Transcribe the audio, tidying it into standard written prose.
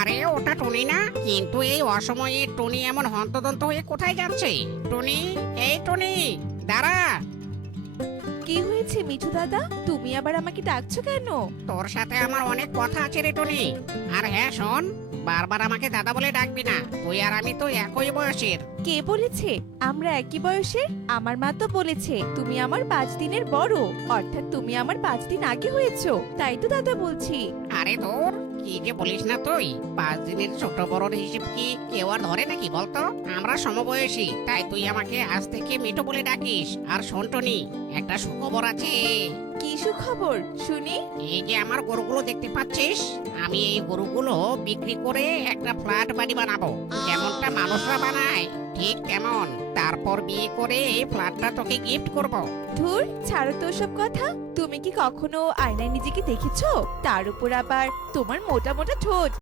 আরে ওটা টুনি না? কিন্তু এই অসময়ে টুনি এমন হন্তদন্ত হয়ে কোথায় যাচ্ছে? টুনি, এই টুনি, দাঁড়া। কি হয়েছে মিঠু দাদা, তুমি আবার আমাকে ডাকছো কেন? তোর সাথে আমার অনেক কথা আছে রে টুনি। আর হ্যাঁ শোন, বারবার আমাকে দাদা বলে ডাকবি না, তুই আর আমি তো একই বয়সের। কে বলেছে আমরা একই বয়সের? আমার মা তো বলেছে তুমি আমার 5 দিনের বড়, অর্থাৎ তুমি আমার 5 দিন আগে হয়েছো, তাই তো দাদা বলছি। আরে তোর কি যে বলিস না তুই, 5 দিনের ছোট বড়র হিসেব কি কেউ আর ধরে নাকি বলতো? আমরা সমবয়সী, তাই তুই আমাকে আজ থেকে মিঠু বলে ডাকিস। আর শোন টনি, একটা সুখবর আছে। কি সুখবর শুনি? এই যে আমার গরুগুলো দেখতে পাচ্ছিস, আমি এই গরুগুলো বিক্রি করে একটা ফ্ল্যাট বাড়ি বানাবো, যেমনটা মানুষরা বানায় ঠিক তেমন। তারপর বিয়ে করে এই ফ্ল্যাটটা তোকে গিফট করব। ধুর, ছাড়ো তো সব কথা। তুমি কি কখনো আয়নায় নিজেকে দেখেছো? তার উপর আবার তোমার মোটা মোটা ঠোঁট,